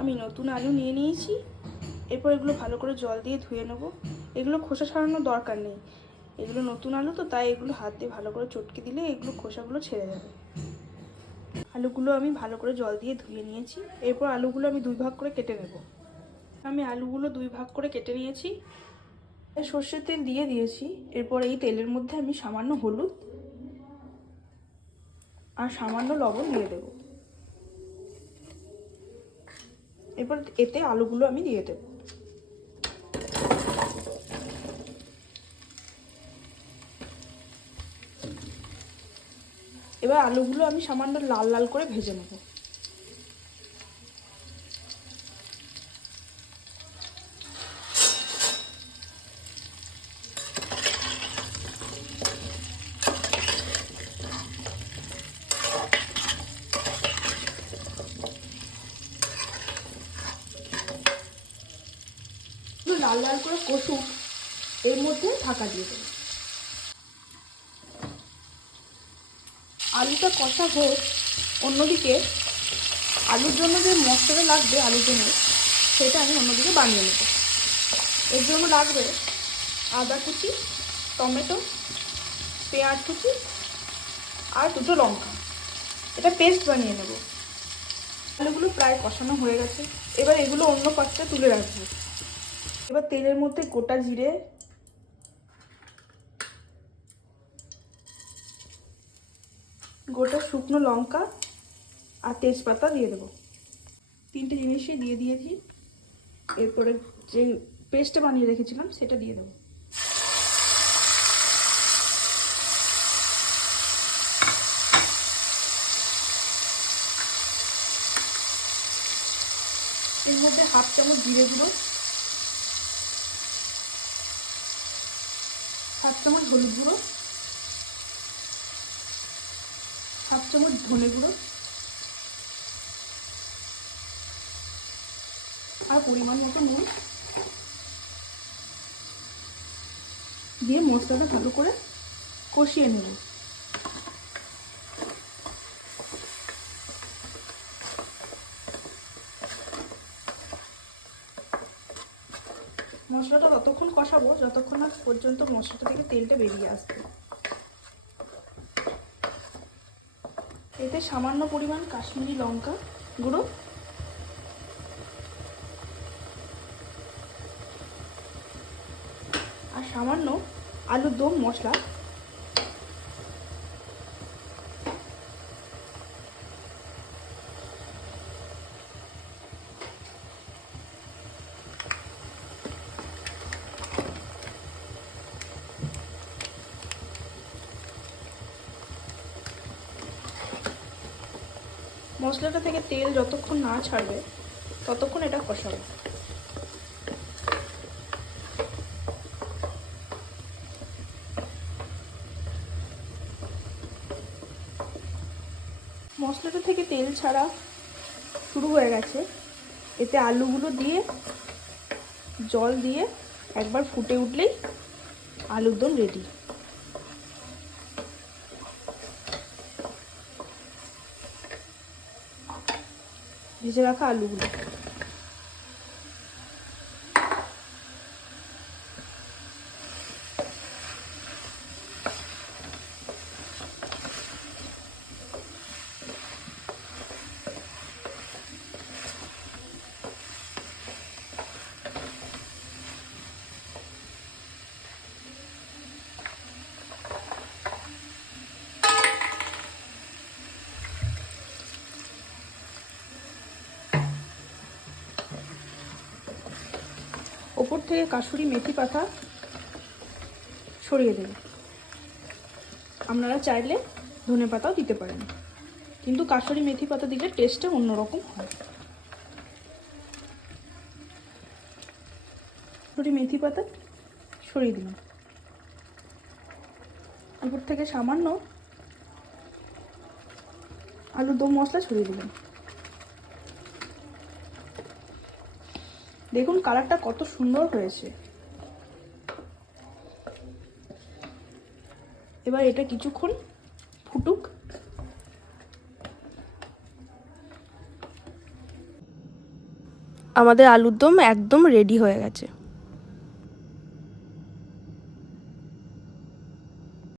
আমি নতুন আলু নিয়ে নিয়েছি। এরপর এগুলো ভালো করে জল দিয়ে ধুয়ে নেব। এগুলো খোসা ছাড়ানোর দরকার নেই, এগুলো নতুন আলু তো, তাই এগুলো হাত দিয়ে ভালো করে চটকে দিলে এগুলো খোসাগুলো ছেড়ে যাবে। আলুগুলো আমি ভালো করে জল দিয়ে ধুয়ে নিয়েছি। এরপর আলুগুলো আমি 2 ভাগ করে কেটে নেব। আমি আলুগুলো 2 ভাগ করে কেটে নিয়েছি। সর্ষের তেল দিয়ে দিয়েছি। এরপর এই তেলের মধ্যে আমি সামান্য হলুদ আর সামান্য লবণ দিয়ে দেব। এরপর এতে আলুগুলো আমি দিয়ে দেব। এবার আলুগুলো আমি সামান্য লাল লাল করে ভেজে নেব। লাল লাল করে কষুক, এর মধ্যে ঢাকা দিয়ে দেব। আলুটা কষা হোক, অন্যদিকে আলুর জন্য যে মশলাটা লাগবে আলুর জন্য, সেটা আমি অন্যদিকে বানিয়ে নেব। এর জন্য লাগবে আদা কুচি, টমেটো, পেঁয়াজ কুচি আর 2টো লঙ্কা। এটা পেস্ট বানিয়ে নেব। আলুগুলো প্রায় কষানো হয়ে গেছে। এবার এগুলো অন্য পাত্রে তুলে রাখবো। এবার তেলের মধ্যে গোটা জিরে, গোটা শুকনো লঙ্কা আর তেজপাতা দিয়ে দেবো। 3টে জিনিসই দিয়ে দিয়েছি। এরপরে যে পেস্টটা বানিয়ে রেখেছিলাম সেটা দিয়ে দেবো। এর মধ্যে 1/2 চামচ জিরে গুঁড়ো, 1/2 চামচ হলুদ গুঁড়ো, 1/2 চামচ ধনে গুঁড়ো আর পরিমাণ মতো নুন দিয়ে মশলাটা ভালো করে কষিয়ে নেব। মশলাটা ততক্ষণ কষাবো যতক্ষণ না পর্যন্ত মশলাটা থেকে তেলটা বেরিয়ে আসবে। এতে সামান্য পরিমাণ কাশ্মীরি লঙ্কা গুঁড়ো আর সামান্য আলুর দম মশলা মশলাটা থেকে তেল যতক্ষণ না ছাড়বে ততক্ষণ এটা কষাবো। মশলাটা থেকে তেল ছাড়া শুরু হয়ে গেছে। এতে আলুগুলো দিয়ে জল দিয়ে একবার ফুটে উঠলেই আলুর দম রেডি। ভেজে রাখা আলুগুলো ওপর থেকে কাসুরি মেথি পাতা ছড়িয়ে দেব। আপনারা চাইলে ধনে পাতাও দিতে পারেন, কিন্তু কাসুরি মেথি পাতা দিলে টেস্টটা অন্যরকম হয়। কাসুরি মেথি পাতা ছড়িয়ে দিলাম। উপর থেকে সামান্য আলুর দম মশলা ছড়িয়ে দিলাম। দেখুন কালারটা কত সুন্দর হয়েছে। এবার এটা কিছুক্ষণ ফুটুক। আমাদের আলুর দম একদম রেডি হয়ে গেছে।